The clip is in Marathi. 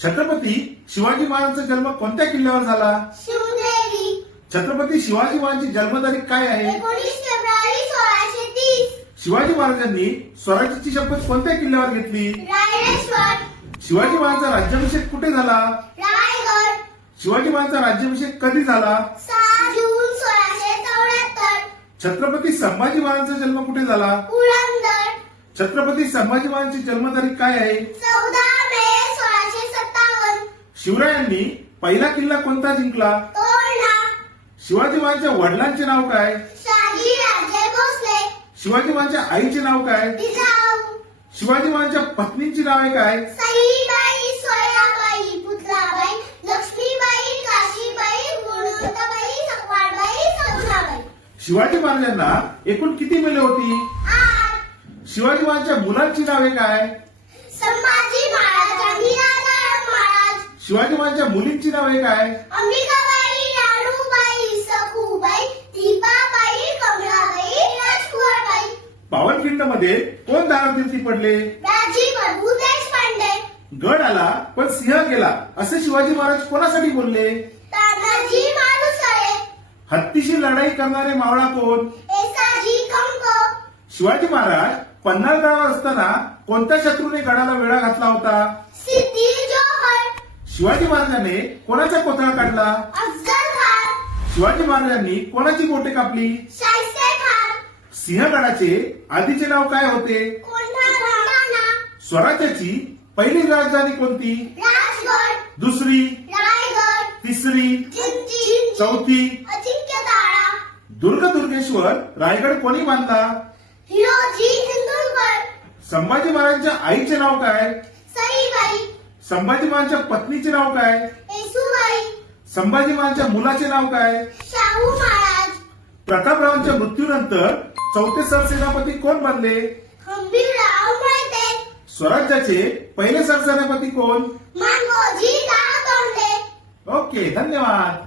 छत्रपती शिवाजी महाराजांचा जन्म कोणत्या किल्ल्यावर झाला? शिवनेरी. छत्रपती शिवाजी महाराजांची जन्मतारीख काय आहे? 19 फेब्रुवारी 1630. शिवाजी महाराजांनी स्वराज्याची शपथ कोणत्या किल्ल्यावर घेतली? रायरेश्वर. शिवाजी महाराजांचा राज्याभिषेक कुठे झाला? रायगड. शिवाजी महाराजांचा राज्याभिषेक कधी झाला? 6 जून 1674. छत्रपती संभाजी महाराजांचा जन्म कुठे झाला? पुरंदर. छत्रपती संभाजी महाराजांची जन्मतारीख काय आहे? 14 मे 1657. शिवरायांनी पहिला किल्ला कोणता जिंकला? तोरणा. शिवाजी महाराजांच्या वडिलांचे नाव काय? शहाजी राजे भोसले. शिवाजी महाराजांच्या आईचे नाव काय? जिजाऊ. शिवाजी महाराजांच्या पत्नींची नावे काय? सईबाई, सोयाबाई, पुतलाबाई, लक्ष्मीबाई, काशीबाई, गुणवंताबाई, सकवाळबाई, सगुणाबाई. शिवाजी महाराजांना एकूण किती मुले होती? 8. शिवाजी महाराजांच्या मुलांची नावे काय? संभाजी महाराज आणि राजाराम महाराज. शिवाजी महाराजांच्या मुलींची नावे काय? अंबिकाबाई, राणूबाई, सखूबाई, दीपाबाई, कमलाबाई, राजकुमारबाई. पावनखिंड मध्ये कोण दारातीर्थी पडले? राजी प्रभू देशपांडे. गड आला पण सिंह गेला असे शिवाजी महाराज कोणासाठी बोलले? तानाजी मालुसरे. हत्तीशी लढाई करणारे मावळा कोण? येसाजी कंक. शिवाजी महाराज पन्हाळगडावर असताना कोणत्या शत्रूने गडाला वेढा घातला होता? सिद्धी जोहर. शिवाजी महाराजांनी कोणाचा कोथळा काढला? अफजल खान. शिवाजी महाराजांनी कोणाची बोटे कापली? शाहिस्ते खान. सिंहगडाचे आधीचे नाव काय होते? कोंढाणा. स्वराज्याची पहिली राजधानी कोणती? राजगड. दुसरी, रायगड. तिसरी, जिंजी. चौथी? अजिंक्यतारा. दुर्गेश्वर रायगड कोणी बांधला? हिरोजी इंदुरकर. संभाजी महाराजांच्या आईचे नाव काय? सईबाई. संभाजी महाराजांच्या पत्नीचे नाव काय? येसुबाई. संभाजी महाराजांच्या मुलाचे नाव काय? शाहू महाराज. प्रतापरावांच्या मृत्यूनंतर चौथे सरसेनापती कोण बनले? हंबीरराव मोहिते. स्वराज्याचे पहिले सरसेनापती कोण? मानवजी दाणतोंडे. ओके, धन्यवाद.